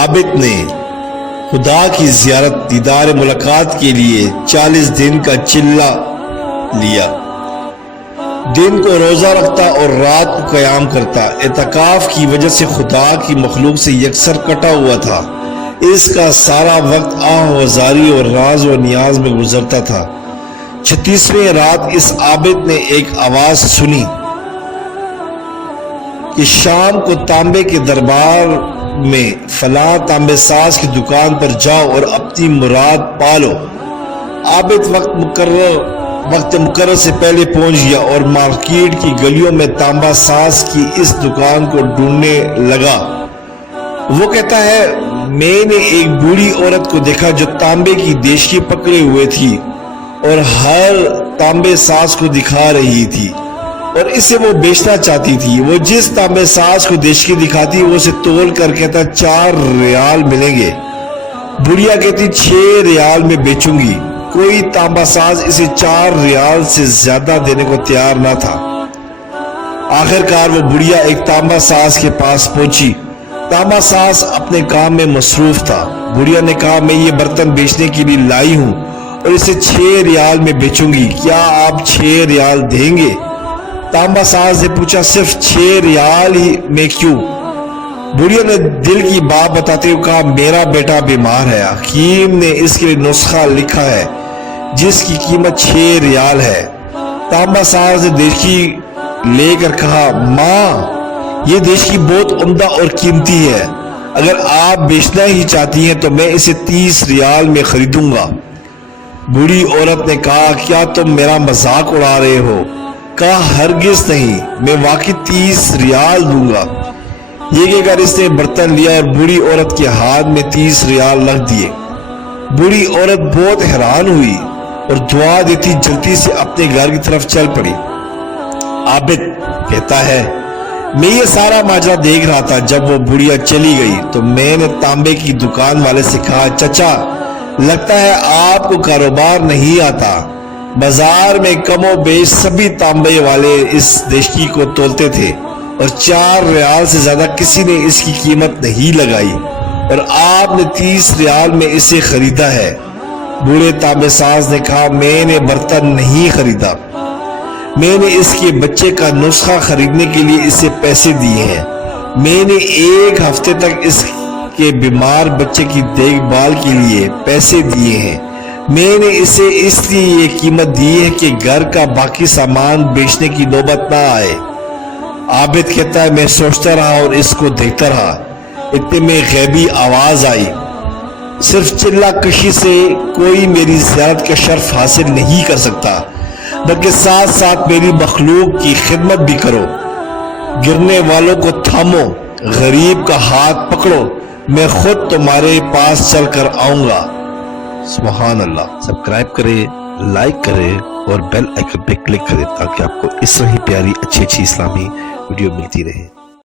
عابد نے خدا کی زیارت دیدار ملاقات کے لیے 40 دن کا چلہ لیا۔ دن کو روزہ رکھتا اور رات کو قیام کرتا۔ اعتکاف کی وجہ سے خدا کی مخلوق سے یکسر کٹا ہوا تھا۔ اس کا سارا وقت آہ و زاری اور راز و نیاز میں گزرتا تھا۔ 36ویں رات اس عابد نے ایک آواز سنی کہ شام کو تانبے کے دربار میں فلاں تانبے ساز کی دکان پر جاؤ اور اپنی مراد پالو۔ عابد وقت مقرر سے پہلے پہنچ گیا اور مارکیٹ کی گلیوں میں تانبا ساز کی اس دکان کو ڈھونڈنے لگا۔ وہ کہتا ہے میں نے ایک بوڑھی عورت کو دیکھا جو تانبے کی دیشکی پکڑے ہوئے تھی اور ہر تانبے ساز کو دکھا رہی تھی اور اسے وہ بیچنا چاہتی تھی۔ وہ جس تانبے ساز کو دیشکی دکھاتی وہ اسے تول کر کہتا 4 ریال ملیں گے۔ بڑھیا کہتی 6 ریال میں بیچوں گی۔ کوئی تانبا ساز اسے 4 ریال سے زیادہ دینے کو تیار نہ تھا۔ آخر کار وہ بڑھیا ایک تانبا ساز کے پاس پہنچی۔ تانبا ساز اپنے کام میں مصروف تھا۔ بڑھیا نے کہا میں یہ برتن بیچنے کے لیے لائی ہوں اور اسے 6 ریال میں بیچوں گی، کیا آپ 6 ریال دیں گے؟ تانبا ساز نے پوچھا صرف 6 ریال ہی میں کیوں؟ بڑھیا نے دل کی بات بتاتے ہوئے کہا میرا بیٹا بیمار ہے، حکیم نے اس کے لیے نسخہ لکھا ہے جس کی قیمت 6 ریال ہے۔ تانبا ساز نے دیشکی لے کر کہا ماں یہ دیشکی بہت عمدہ اور قیمتی ہے، اگر آپ بیچنا ہی چاہتی ہیں تو میں اسے 30 ریال میں خریدوں گا۔ بوڑھی عورت نے کہا کیا تم میرا مذاق اڑا رہے ہو؟ کہا ہرگز نہیں، میں واقعی 30 ریال دوں گا۔ یہ کہہ کر اس نے برتن لیا اور بوڑھی عورت کے ہاتھ میں 30 ریال رکھ دیے۔ بوڑھی عورت بہت حیران ہوئی اور دعا دیتی جلدی سے اپنے گھر کی طرف چل پڑی۔ عابد کہتا ہے میں یہ سارا ماجرا دیکھ رہا تھا۔ جب وہ بڑھیا چلی گئی تو میں نے تانبے کی دکان والے سے کہا چچا لگتا ہے آپ کو کاروبار نہیں آتا، بازار میں کم و بیش سبھی تانبے والے اس دیشکی کو تولتے تھے اور 4 ریال سے زیادہ کسی نے اس کی قیمت نہیں لگائی اور آپ نے 30 ریال میں اسے خریدا ہے۔ بوڑھے تانبے ساز نے کہا میں نے برتن نہیں خریدا، میں نے اس کے بچے کا نسخہ خریدنے کے لیے اسے پیسے دیے ہیں۔ میں نے 1 ہفتے تک اس کے بیمار بچے کی دیکھ بھال کے لیے پیسے دیے ہیں۔ میں نے اسے اس لیے یہ قیمت دی ہے کہ گھر کا باقی سامان بیچنے کی نوبت نہ آئے۔ عابد کہتا ہے میں سوچتا رہا اور اس کو دیکھتا رہا، اتنے میں غیبی آواز آئی صرف چلہ کشی سے کوئی میری زیارت کا شرف حاصل نہیں کر سکتا، بلکہ ساتھ ساتھ میری مخلوق کی خدمت بھی کرو۔ گرنے والوں کو تھامو، غریب کا ہاتھ پکڑو، میں خود تمہارے پاس چل کر آؤں گا۔ سبحان اللہ۔ سبسکرائب کرے، لائک کرے اور بیل آئیکن پہ کلک کرے تاکہ آپ کو اس طرح ہی پیاری اچھی اسلامی ویڈیو ملتی رہے۔